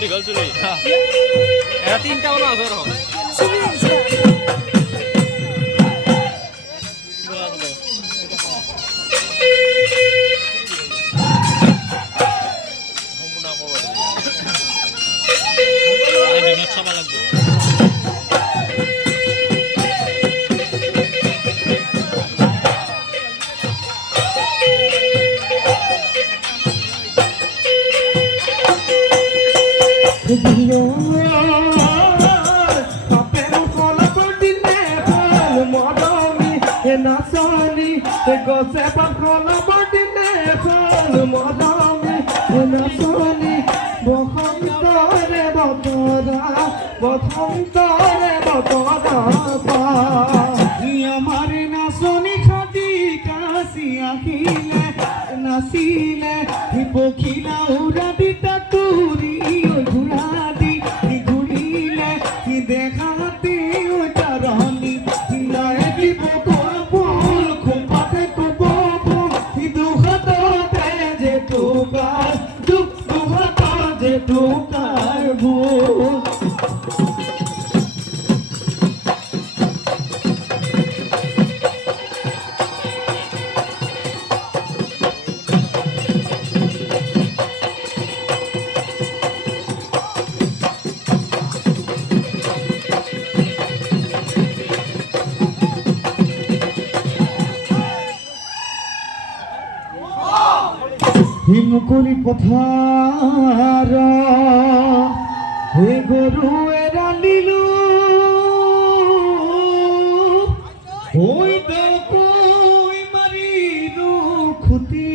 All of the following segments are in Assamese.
দীঘল চুলি এটা 3টা বড় আছে রকম Gose pakhola badine phal modami nasoni bokhantore botora pa amare nasoni khadi kasi akhile nasile hipokhila uradi taturi ghuradi ghurile dekhati utarani lae dipoko হিমকুলি পথার হে গরু এরালিলু ওই দকই মারিলু খুতি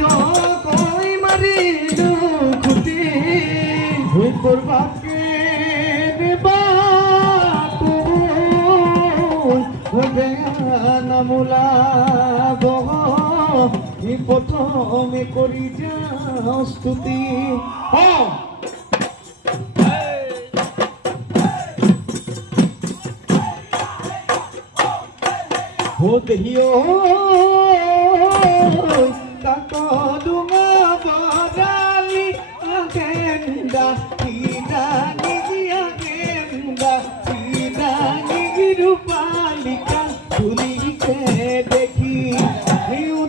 দকই মারিলু খুতি ওই করবাকে দেবা ওবে নামুলা গহ প্রথমে করি যা স্তুতি দেহিও তাক ডুঙা বরালি আগেন্দা কিনা নিজিয়া গেন্দা কিনা নিজি রূপালিকা তুলিকে দেখি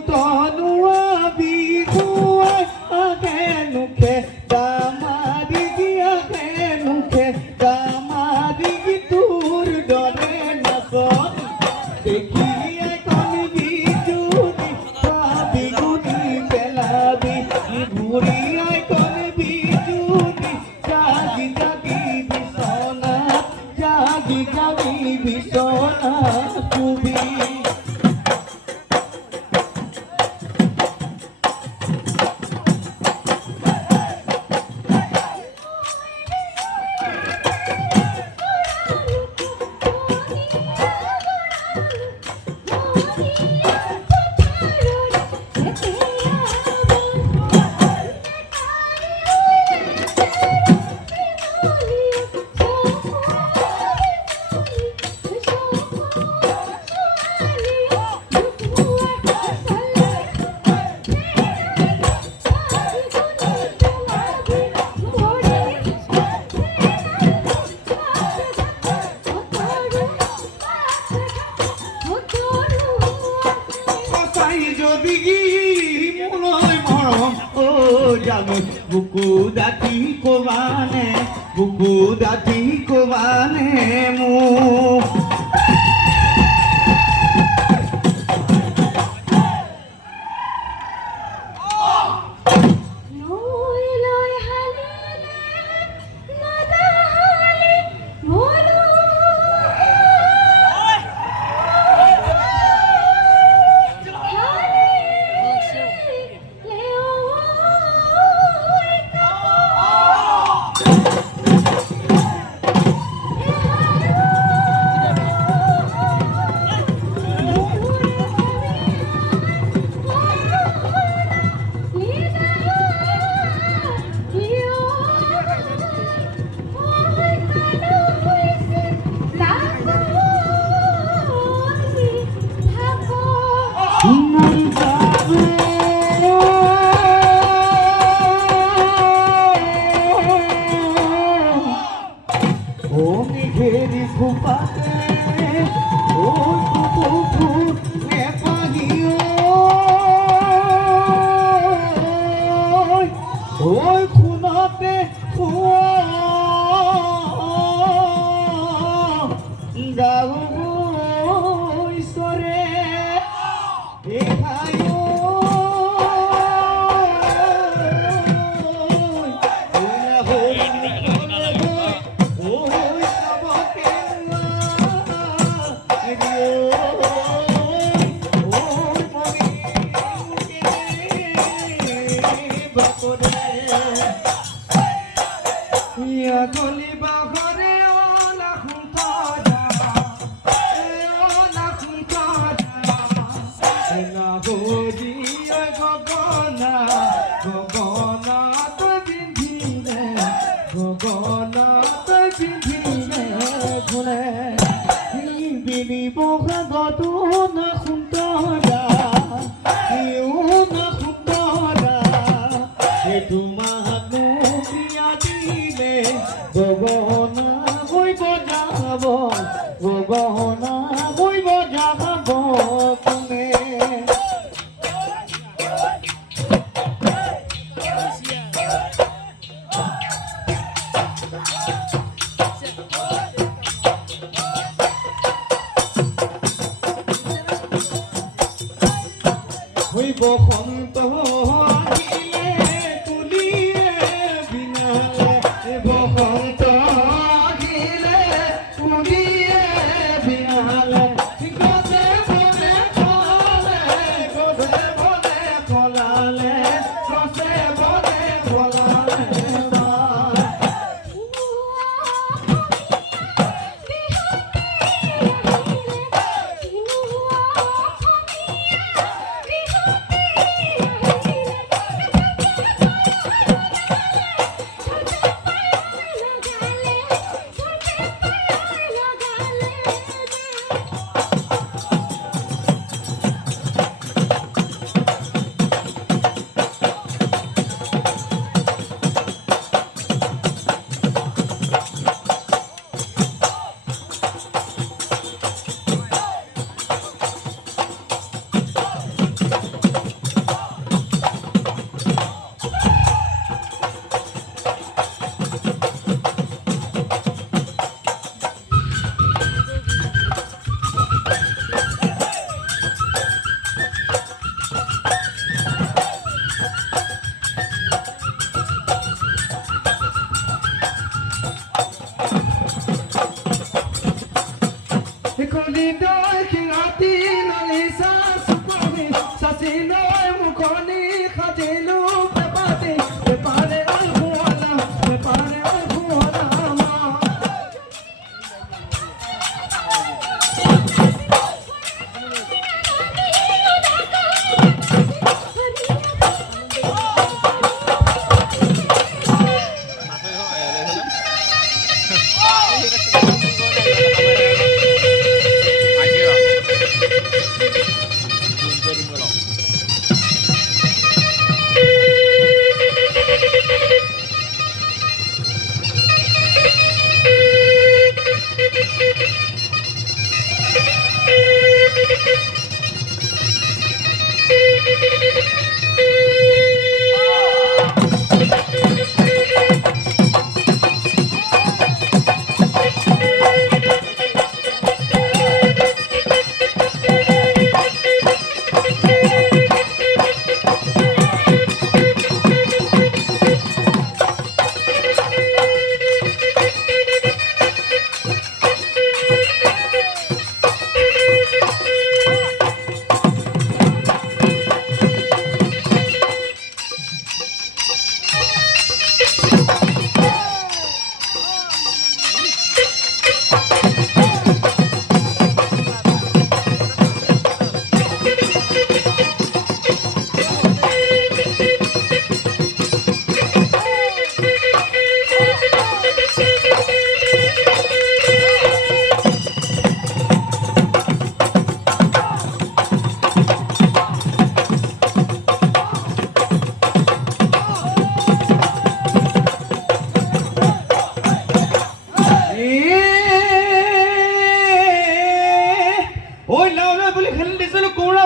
তনুয়া বিধুয়া আগেনুখে দামারি গিয়া গেনুখে দামারি তোর ডরে নাচন দেখি এখন বিজুনি পাবি গুনি পেলাবি ঘুরি এখন বিজুনি জাগি জাগি বিছনা জাগি জাগি বিছনা তুমি দিগি মোলৈ মৰম ও জানো বুকু দাঁতি কবানে বুকু দাঁতি কবানে মোক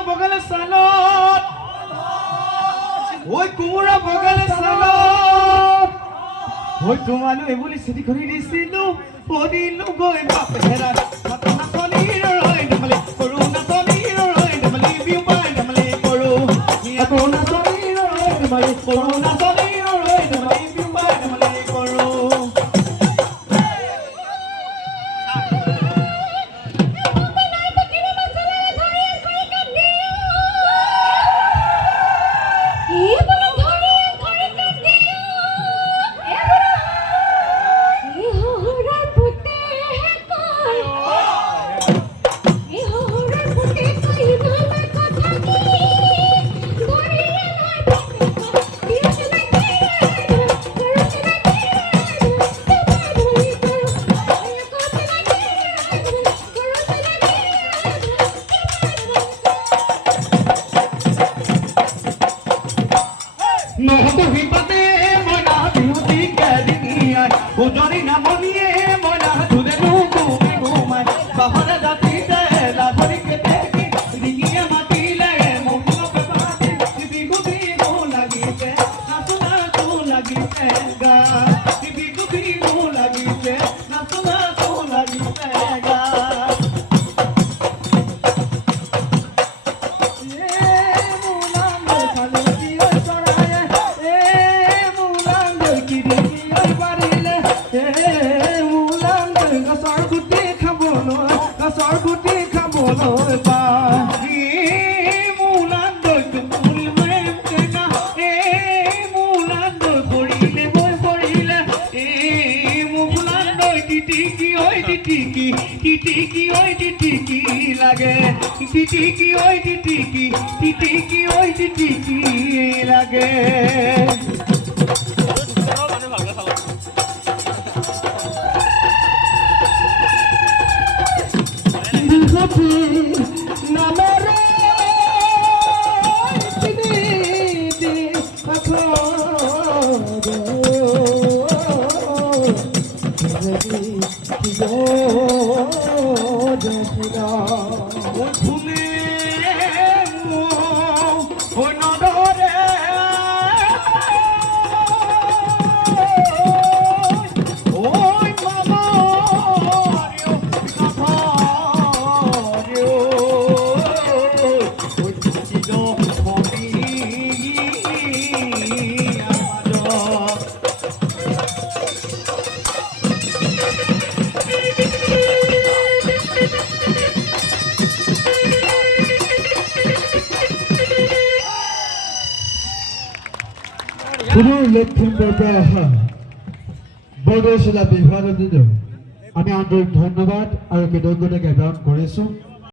বগালে চালত ঐ কোমোৰা বগালে চালত ঐ তোমালৈ এইবুলি চিঠি কৰি দিছিলোঁ পঢ়িলো গৈ বাপ হেৰা নাচনীৰ ৰৈ ধেমালি কৰোঁ নাচনীৰ ৰৈ ধেমালি বিহু পাই ধেমালি কৰোঁ আকৌ নাচনীৰ ৰৈ ধেমালি কৰোঁ নাচনীৰ ৰৈ ধেমালি বিহু পাই ধেমালি কৰোঁ নহতো হিপাতে মনা বিহুতি কেদিনিয়াই উজনি নামনিয়ে মনা ধুলে নুগুমে ঘুমাই বাহৰে জাতিতে লাভৰিকে দেখি ৰিঙিয়ে মাতিলে মহুল পেপাতে বিহু বিহু লাগিছে নাচো নাচো লাগিছে গা বিহু বিহু লাগিছে নাচো নাচো লাগিছে গা সরগুটি খাবলৈ পাই মুলান্দৈ তুমুল মেনা মুলান্দৈ পৰিলে মই পৰিলে মুলান্দৈ টিটিকি ঐ টিটিকি টিটিকি ঐ টিটিকি লাগে টিটিকি ঐ টিটিকি টিটিকি ঐ টিটিকি লাগে নামেৰে পুনৰ লখিমপুৰৰ পৰা অহা বৰদৈচিলা বিভাগৰ আমি আন্তৰিক ধন্যবাদ আৰু কৃতজ্ঞতা জ্ঞাপন কৰিছোঁ।